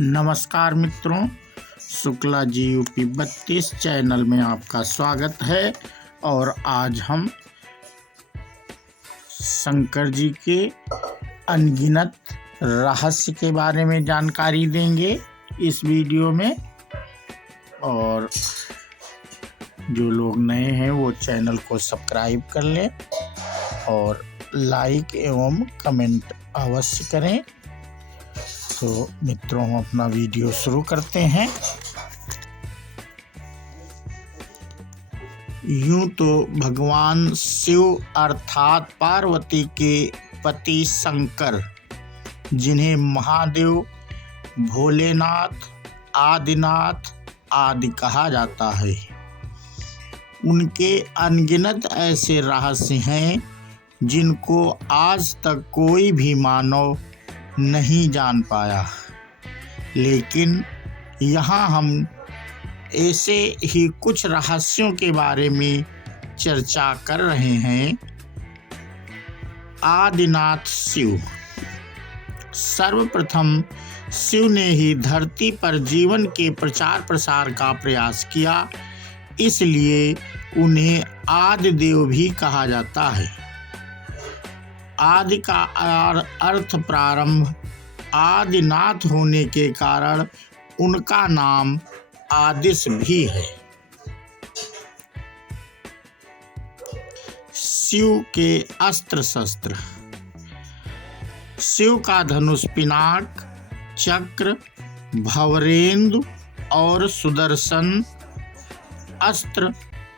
नमस्कार मित्रों, Shukla ji UP 32 channel में आपका स्वागत है। और आज हम शंकर जी के अनगिनत रहस्य के बारे में जानकारी देंगे इस वीडियो में। और जो लोग नए हैं वो चैनल को सब्सक्राइब कर लें और लाइक एवं कमेंट अवश्य करें। तो मित्रों, हम अपना वीडियो शुरू करते हैं। यूं तो भगवान शिव अर्थात पार्वती के पति शंकर, जिन्हें महादेव, भोलेनाथ, आदिनाथ आदि कहा जाता है, उनके अनगिनत ऐसे रहस्य हैं जिनको आज तक कोई भी मानव नहीं जान पाया। लेकिन यहाँ हम ऐसे ही कुछ रहस्यों के बारे में चर्चा कर रहे हैं। आदिनाथ शिव। सर्वप्रथम शिव ने ही धरती पर जीवन के प्रचार प्रसार का प्रयास किया, इसलिए उन्हें आदिदेव भी कहा जाता है। आदि का अर्थ प्रारंभ, आदिनाथ होने के कारण उनका नाम आदिश भी है। शिव के अस्त्र शस्त्र। शिव का धनुष, पिनाक, चक्र, भवरेंदु और सुदर्शन अस्त्र,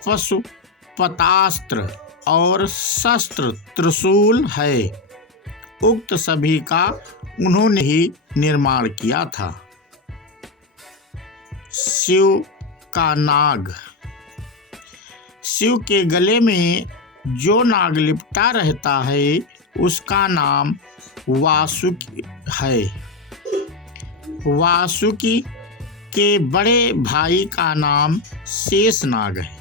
पशुपतास्त्र और शस्त्र त्रिशूल है। उक्त सभी का उन्होंने ही निर्माण किया था। शिव का नाग। शिव के गले में जो नाग लिपटा रहता है उसका नाम वासुकी है। वासुकी के बड़े भाई का नाम शेषनाग है।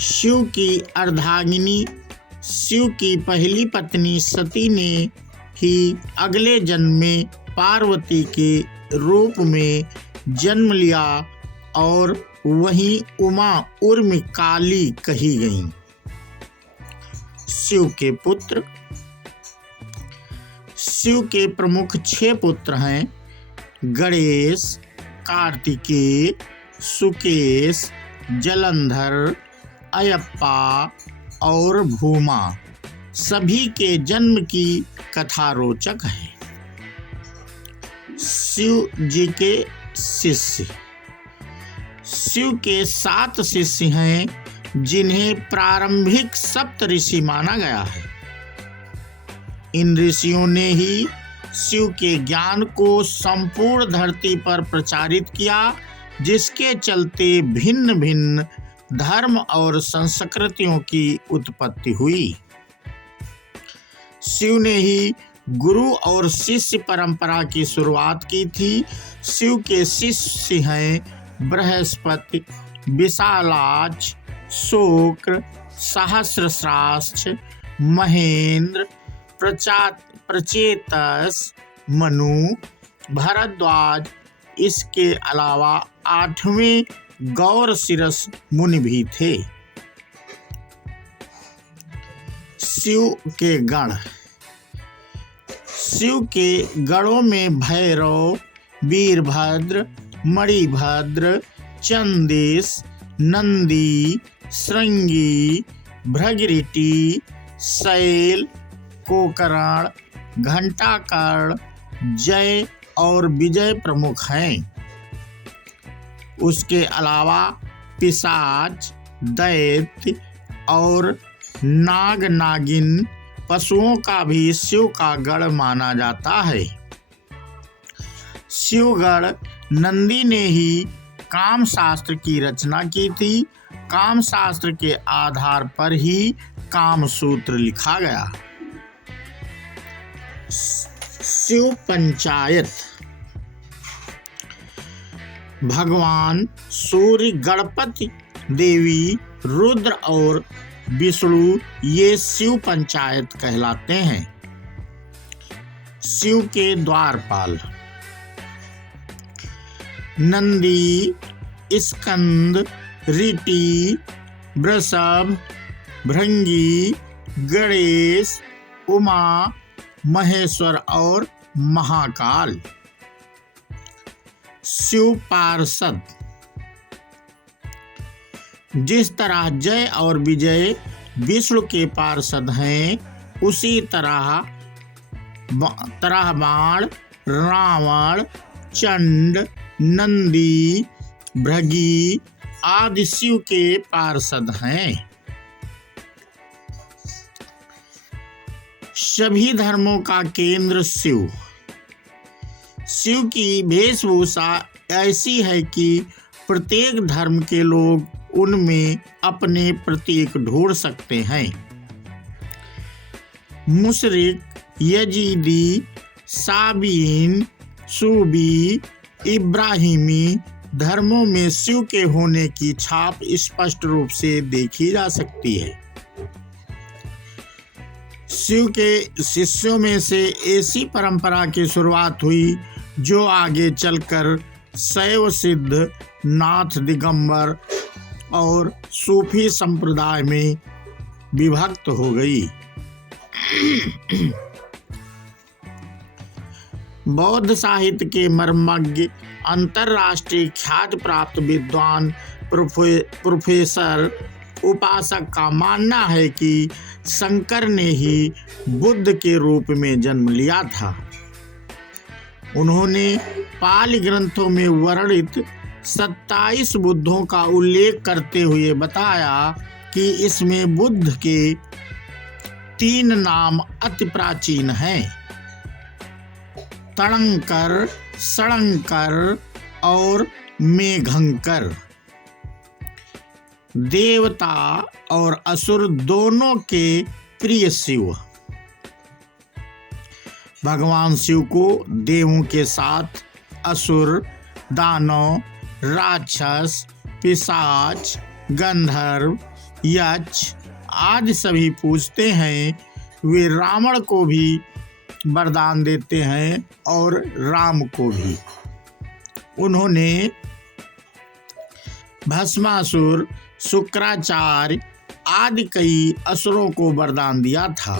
शिव की अर्धांगिनी। शिव की पहली पत्नी सती ने ही अगले जन्म में पार्वती के रूप में जन्म लिया और वहीं उमा उर्म काली कही गईं। शिव के पुत्र। शिव के प्रमुख 6 पुत्र हैं: गणेश, कार्तिकेय, सुकेश, जलंधर, अयप्पा और भूमा। सभी के जन्म की कथा रोचक है। शिव जी के शिष्य। शिव के 7 शिष्य हैं जिन्हें प्रारंभिक सप्त ऋषि माना गया है। इन ऋषियों ने ही शिव के ज्ञान को संपूर्ण धरती पर प्रचारित किया, जिसके चलते भिन्न भिन्न धर्म और संस्कृतियों की उत्पत्ति हुई। शिव ने ही गुरु और शिष्य परंपरा की शुरुआत की थी। शिव के शिष्य हैं बृहस्पति, विशालाक्ष, शुक्र, सहस्रश्राक्ष, महेंद्र, प्रचेतस, मनु, भरद्वाज। इसके अलावा 8वें गौर शिरस मुनि भी थे। शिव के गण। शिव के गणों में भैरव, वीरभद्र, मणिभद्र, चंदिश, नंदी, श्रृंगी, भृगुरिटी, शैल, कोकर्ण, घंटाकर्ण, जय और विजय प्रमुख हैं। उसके अलावा पिशाच, दैत्य और नाग नागिन पशुओं का भी शिव का गण माना जाता है। शिवगण नंदी ने ही काम शास्त्र की रचना की थी। काम शास्त्र के आधार पर ही काम सूत्र लिखा गया। शिव पंचायत। भगवान सूर्य, गणपति, देवी, रुद्र और विष्णु ये शिव पंचायत कहलाते हैं। शिव के द्वारपाल। नंदी, स्कंद, ऋषि, वृषभ, भृंगी, गणेश, उमा, महेश्वर और महाकाल। शिव पार्षद। जिस तरह जय और विजय विष्णु के पार्षद हैं, उसी तरह बाण, रावण, चंड, नंदी, भृगी आदि शिव के पार्षद हैं। सभी धर्मों का केंद्र शिव। शिव की वेशभूषा ऐसी है कि प्रत्येक धर्म के लोग उनमें अपने प्रतीक ढूंढ सकते हैं। मुशरिक, यजीदी, साबीन, सूबी, इब्राहिमी धर्मों में शिव के होने की छाप स्पष्ट रूप से देखी जा सकती है। शिव के शिष्यों में से ऐसी परंपरा की शुरुआत हुई जो आगे चलकर शैव सिद्ध, नाथ दिगंबर और सूफी संप्रदाय में विभक्त हो गई। बौद्ध साहित्य के मर्मज्ञ, अंतरराष्ट्रीय ख्याति प्राप्त विद्वान प्रोफेसर उपासक का मानना है कि शंकर ने ही बुद्ध के रूप में जन्म लिया था। उन्होंने पाली ग्रंथों में वर्णित 27 बुद्धों का उल्लेख करते हुए बताया कि इसमें बुद्ध के 3 नाम अति प्राचीन हैं: तणंकर, षडंकर और मेघंकर। देवता और असुर दोनों के प्रिय शिव। भगवान शिव को देवों के साथ असुर, दानव, राक्षस, पिशाच, गंधर्व, यक्ष आदि सभी पूजते हैं। वे रावण को भी वरदान देते हैं और राम को भी। उन्होंने भस्मासुर, शुक्राचार्य आदि कई असुरों को वरदान दिया था।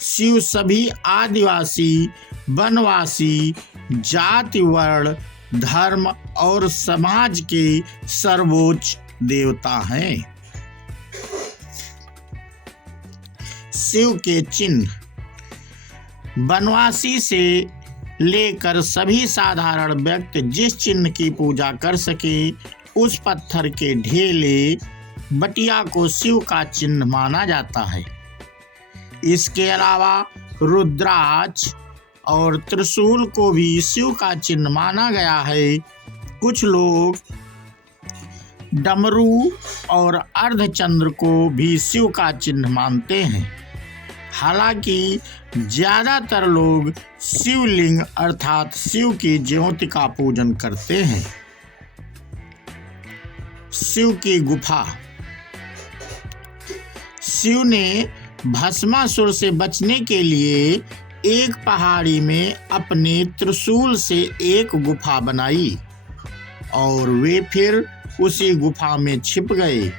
शिव सभी आदिवासी, वनवासी, जाति, वर्ण, धर्म और समाज के सर्वोच्च देवता हैं। शिव के चिन्ह। वनवासी से लेकर सभी साधारण व्यक्ति जिस चिन्ह की पूजा कर सके, उस पत्थर के ढेले, बटिया को शिव का चिन्ह माना जाता है। इसके अलावा रुद्राक्ष और त्रिशूल को भी शिव का चिन्ह माना गया है। कुछ लोग डमरू और अर्धचंद्र को भी शिव का चिन्ह मानते हैं। हालांकि ज्यादातर लोग शिवलिंग अर्थात शिव की ज्योति का पूजन करते हैं। शिव की गुफा। शिव ने भस्मासुर से बचने के लिए एक पहाड़ी में अपने त्रिशूल से एक गुफा बनाई और वे फिर उसी गुफा में छिप गए।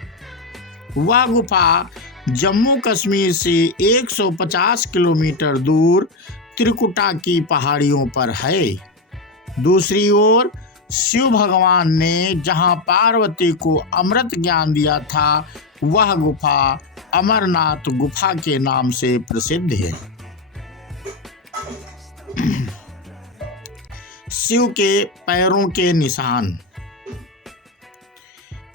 वह गुफा जम्मू कश्मीर से 150 किलोमीटर दूर त्रिकुटा की पहाड़ियों पर है। दूसरी ओर शिव भगवान ने जहां पार्वती को अमृत ज्ञान दिया था, वह गुफा अमरनाथ गुफा के नाम से प्रसिद्ध है। शिव के पैरों के निशान।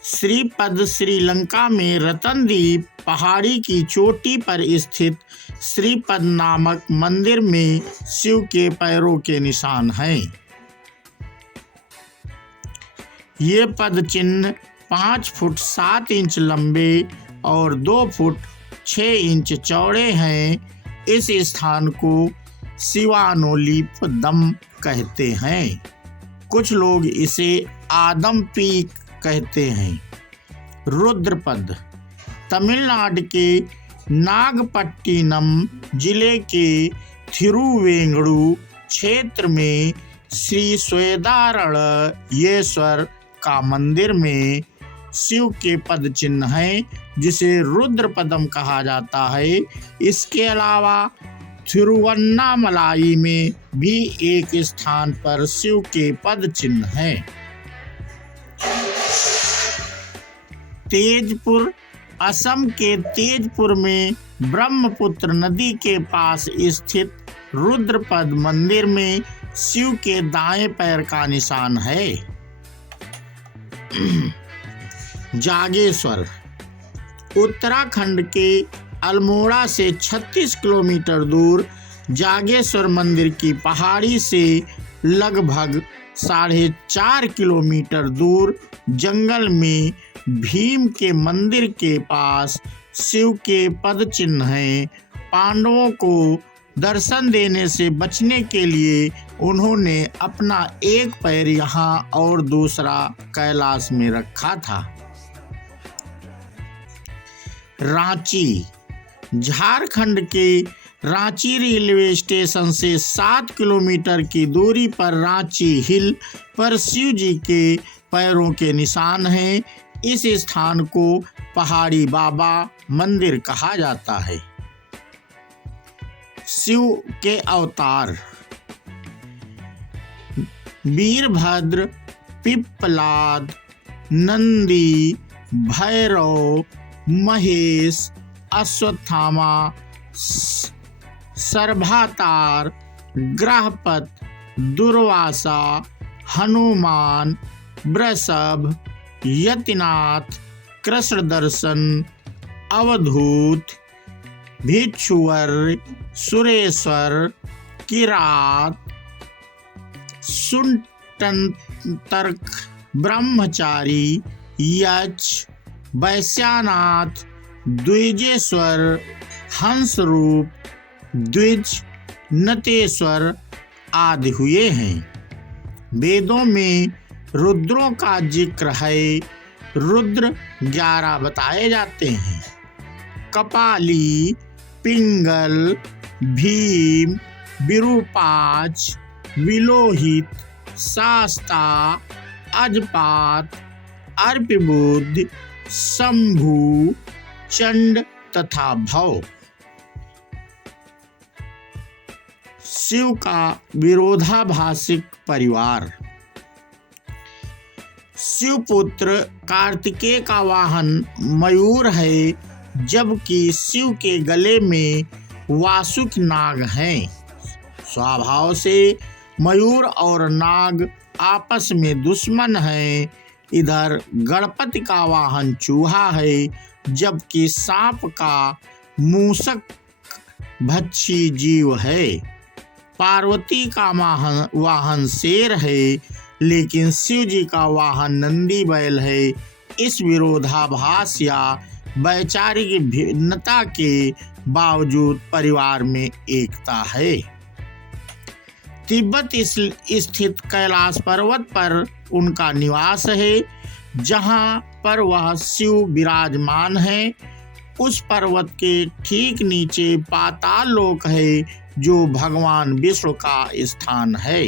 श्रीपद श्रीलंका में रतनदीप पहाड़ी की चोटी पर स्थित श्रीपद नामक मंदिर में शिव के पैरों के निशान हैं। ये पद चिन्ह 5 फुट 7 इंच लंबे और 2 फुट 6 इंच चौड़े हैं। इस स्थान को शिवानोलीप दम कहते हैं। कुछ लोग इसे आदम पीक कहते हैं। रुद्रपद तमिलनाडु के नागपट्टिनम जिले के थिरुवेंगड़ू क्षेत्र में श्री स्वेदारण्येश्वर का मंदिर में शिव के पद चिन्ह हैं, जिसे रुद्र पदम कहा जाता है। इसके अलावा थिरुवन्नामलाई में भी एक स्थान पर शिव के पद चिन्ह हैं। तेजपुर असम के तेजपुर में ब्रह्मपुत्र नदी के पास स्थित रुद्रपद मंदिर में शिव के दाएं पैर का निशान है। जागेश्वर उत्तराखंड के अल्मोड़ा से 36 किलोमीटर दूर जागेश्वर मंदिर की पहाड़ी से लगभग 4.5 किलोमीटर दूर जंगल में भीम के मंदिर के पास शिव के पद चिन्ह हैं। पांडवों को दर्शन देने से बचने के लिए उन्होंने अपना एक पैर यहाँ और दूसरा कैलाश में रखा था। रांची झारखंड के रांची रेलवे स्टेशन से 7 किलोमीटर की दूरी पर रांची हिल पर शिव जी के पैरों के निशान हैं। इस स्थान को पहाड़ी बाबा मंदिर कहा जाता है। शिव के अवतार वीरभद्र, पिप्पलाद, नंदी, भैरव, महेश, अश्वत्थामा, सर्भातार, ग्रहपत, दुर्वासा, हनुमान, वृषभ, यतिनाथ, कृष्णदर्शन, अवधूत, भिक्षुवर, सुरेश्वर, किरात, सुंटंतर्क, ब्रह्मचारी, यक्ष, वैश्यानाथ, द्विजेश्वर, हंसरूप, द्विज, नतेश्वर आदि हुए हैं। वेदों में रुद्रों का जिक्र है। रुद्र 11 बताए जाते हैं। कपाली, पिंगल, भीम, विरूपाक्ष, विलोहित, शास्ता, अजपात, अर्पिबुद्धि, शंभु, चंड तथा भव। शिव का विरोधाभासिक परिवार। शिवपुत्र कार्तिकेय का वाहन मयूर है, जबकि शिव के गले में वासुक नाग हैं। स्वभाव से मयूर और नाग आपस में दुश्मन हैं। इधर गणपति का वाहन चूहा है, जबकि सांप का मूषक भक्षी जीव है। पार्वती का वाहन शेर है, लेकिन शिव जी का वाहन नंदी बैल है। इस विरोधाभास या वैचारिक भिन्नता के बावजूद परिवार में एकता है। तिब्बत स्थित कैलाश पर्वत पर उनका निवास है, जहाँ पर वह शिव विराजमान है। उस पर्वत के ठीक नीचे पाताल लोक है, जो भगवान विष्णु का स्थान है।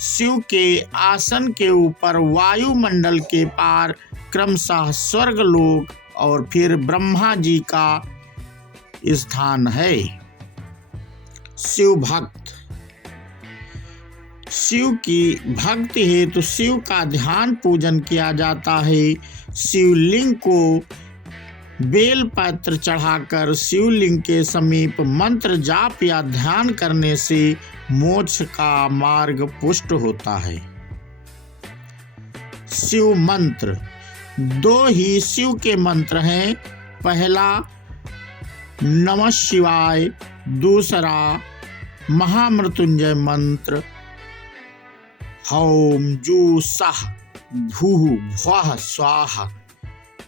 शिव के आसन के ऊपर वायुमंडल के पार क्रमशः स्वर्ग लोक और फिर ब्रह्मा जी का स्थान है। शिव भक्त। शिव की भक्ति हेतु शिव का ध्यान पूजन किया जाता है। शिवलिंग को बेलपत्र चढ़ाकर शिवलिंग के समीप मंत्र जाप या ध्यान करने से मोक्ष का मार्ग पुष्ट होता है। शिव मंत्र। 2 ही शिव के मंत्र हैं। पहला नमः शिवाय, दूसरा महामृत्युंजय मंत्र हौम जू सः भूः भुवः स्वाहा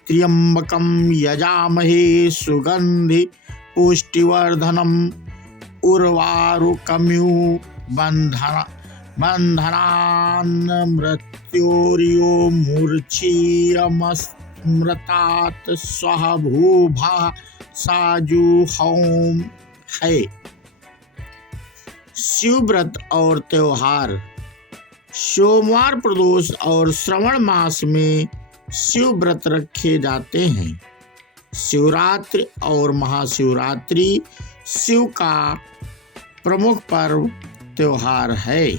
त्र्यंबकं यजामहे सुगंधि पुष्टिवर्धनम् उर्वारुकमिव बंधनान् मृत्योर्यो मूर्छियमस्मृतात् स्वः भूभः साजु हौम है। शिव व्रत और त्योहार। सोमवार, प्रदोष और श्रावण मास में शिव व्रत रखे जाते हैं। शिवरात्रि और महाशिवरात्रि शिव का प्रमुख पर्व त्योहार है।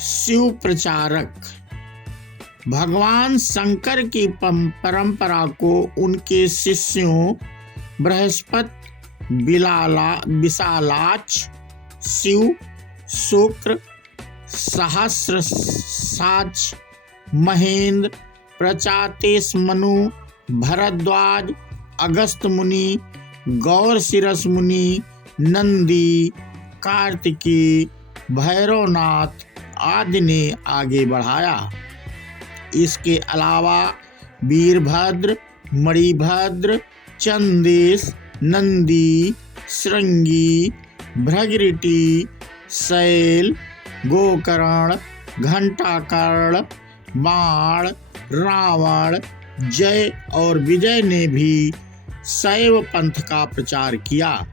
शिव प्रचारक। भगवान शंकर की परंपरा को उनके शिष्यों बृहस्पति, विशालाक्ष, शिव, शुक्र, सहस्रसाच, महेंद्र, प्रजातेश मनु, भरद्वाज, अगस्त मुनि, गौरशिरस मुनि, नंदी, कार्तिकी, भैरवनाथ आदि ने आगे बढ़ाया। इसके अलावा वीरभद्र, मणिभद्र, चंदेश, नंदी, श्रृंगी, भृगृटी, शैल, गोकर्ण, घंटाकर्ण, बाण, रावण, जय और विजय ने भी शैव पंथ का प्रचार किया।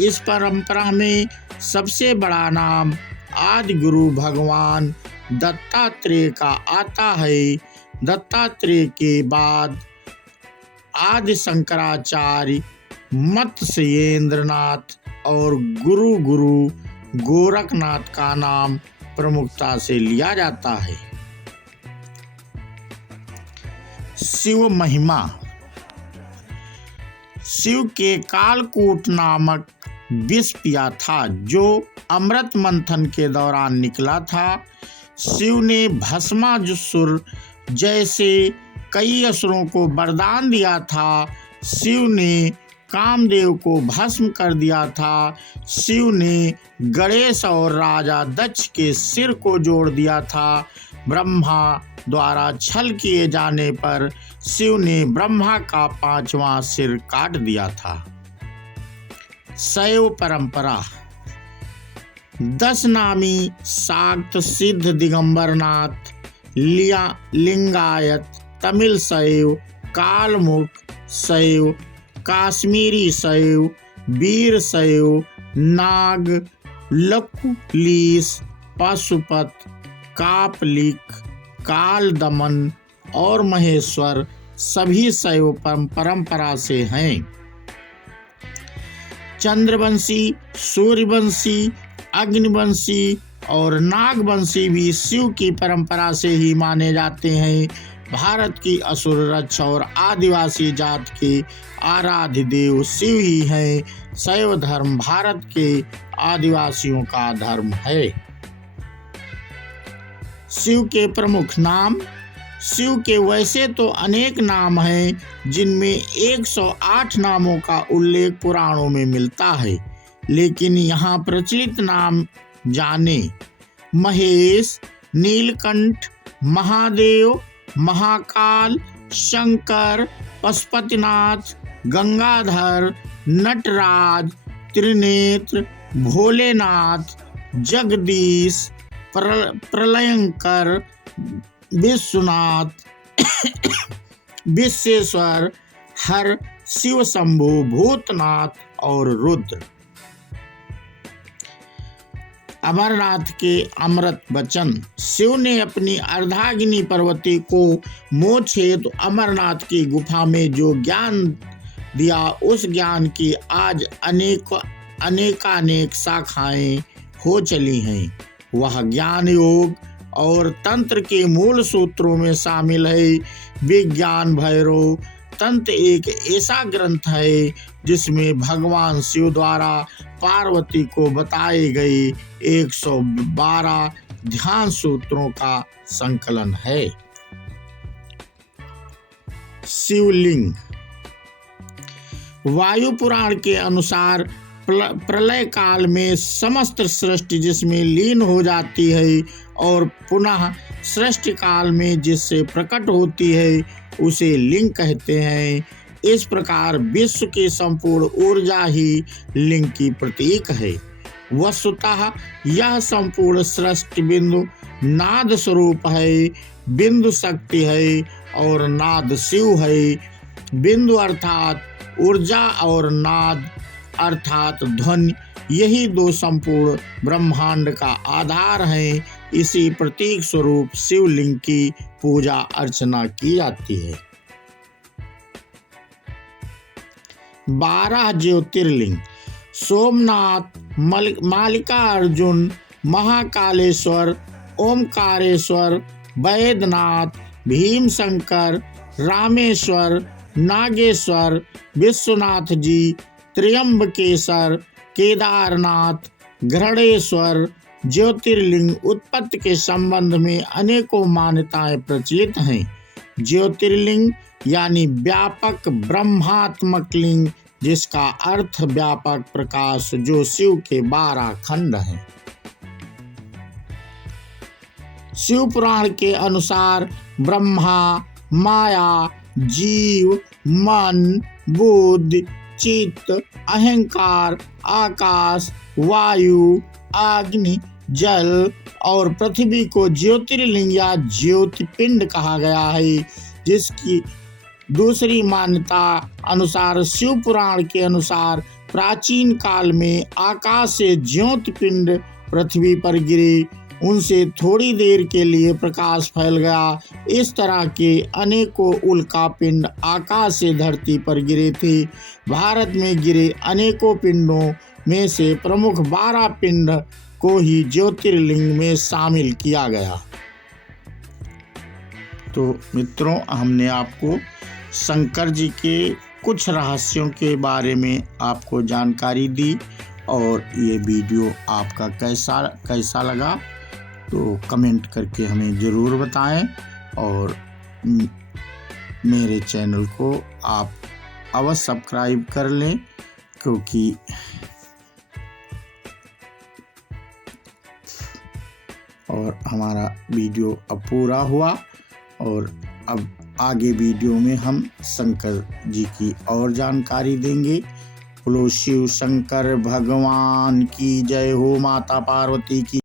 इस परंपरा में सबसे बड़ा नाम आदि गुरु भगवान दत्तात्रेय का आता है। दत्तात्रेय के बाद आदि शंकराचार्य, मत्स्येंद्रनाथ और गुरु गोरखनाथ का नाम प्रमुखता से लिया जाता है। शिव महिमा। शिव के कालकूट नामक विष पिया था जो अमृत मंथन के दौरान निकला था। शिव ने भस्मासुर जैसे कई असुरों को वरदान दिया था। शिव ने कामदेव को भस्म कर दिया था। शिव ने गणेश और राजा दक्ष के सिर को जोड़ दिया था। ब्रह्मा द्वारा छल किए जाने पर शिव ने ब्रह्मा का 5वां सिर काट दिया था। शैव परंपरा। 10 नामी शाक्त, सिद्ध, दिगंबरनाथ, लिंगायत, तमिल शैव, कालमुख शैव, काश्मीरी शैव, वीर शैव, नाग, लकुलीस, पशुपत, कापलिक, काल दमन और महेश्वर सभी शैव परंपरा से हैं। चंद्रवंशी, सूर्यवंशी, अग्निवंशी और नागवंशी भी शिव की परंपरा से ही माने जाते हैं। भारत की असुर रक्ष और आदिवासी जात के आराध्य देव शिव ही हैं। शैव धर्म भारत के आदिवासियों का धर्म है। शिव के प्रमुख नाम। शिव के वैसे तो अनेक नाम हैं जिनमें 108 नामों का उल्लेख पुराणों में मिलता है, लेकिन यहाँ प्रचलित नाम जाने। महेश, नीलकंठ, महादेव, महाकाल, शंकर, पशुपतिनाथ, गंगाधर, नटराज, त्रिनेत्र, भोलेनाथ, जगदीश, प्रलयंकर, विश्वनाथ, विश्वेश्वर, हर, शिव शंभु, भूतनाथ और रुद्र। अमरनाथ के अमृत वचन। शिव ने अपनी अर्धांगिनी पार्वती को मोक्ष हेतु अमरनाथ की गुफा में जो ज्ञान दिया, उस ज्ञान की आज अनेकानेक शाखाएं हो चली हैं। वह ज्ञान योग और तंत्र के मूल सूत्रों में शामिल है। विज्ञान भैरव तंत्र एक ऐसा ग्रंथ है जिसमें भगवान शिव द्वारा पार्वती को बताए गए 112 ध्यान सूत्रों का संकलन है। शिवलिंग। वायु पुराण के अनुसार प्रलय काल में समस्त सृष्टि जिसमें लीन हो जाती है और पुनः सृष्टि काल में जिससे प्रकट होती है उसे लिंग कहते हैं। इस प्रकार विश्व की संपूर्ण ऊर्जा ही लिंग की प्रतीक है। वस्तुतः यह संपूर्ण सृष्टि बिंदु नाद स्वरूप है। बिंदु शक्ति है और नाद शिव है। बिंदु अर्थात ऊर्जा और नाद अर्थात ध्वनि, यही दो संपूर्ण ब्रह्मांड का आधार हैं। इसी प्रतीक स्वरूप शिवलिंग की पूजा अर्चना की जाती है। 12 ज्योतिर्लिंग सोमनाथ, मल्लिकार्जुन, महाकालेश्वर, ओमकारेश्वर, बैद्यनाथ, भीमशंकर, रामेश्वर, नागेश्वर, विश्वनाथ जी, त्र्यंबकेश्वर, केदारनाथ, गृहणेश्वर ज्योतिर्लिंग उत्पत्ति के संबंध में अनेकों मान्यताएं प्रचलित हैं। ज्योतिर्लिंग यानी व्यापक ब्रह्मात्मक लिंग, जिसका अर्थ व्यापक प्रकाश, जो शिव के 12 खंड हैं। शिव पुराण के अनुसार ब्रह्मा, माया, जीव, मन, बुद्धि, चित्त, अहंकार, आकाश, वायु, अग्नि, जल और पृथ्वी को ज्योतिर्लिंग या ज्योतिपिंड कहा गया है। जिसकी दूसरी मान्यता अनुसार शिव पुराण के अनुसार प्राचीन काल में आकाश से ज्योतिपिंड पृथ्वी पर गिरे, उनसे थोड़ी देर के लिए प्रकाश फैल गया। इस तरह के अनेकों उल्का पिंड आकाश से धरती पर गिरे थे। भारत में गिरे अनेकों पिंडों में से प्रमुख 12 पिंड को ही ज्योतिर्लिंग में शामिल किया गया। तो मित्रों, हमने आपको शंकर जी के कुछ रहस्यों के बारे में आपको जानकारी दी, और ये वीडियो आपका कैसा लगा तो कमेंट करके हमें ज़रूर बताएं, और मेरे चैनल को आप अवश्य सब्सक्राइब कर लें, क्योंकि और हमारा वीडियो अब पूरा हुआ, और अब आगे वीडियो में हम शंकर जी की और जानकारी देंगे। बोलो शिव शंकर भगवान की जय हो, माता पार्वती की।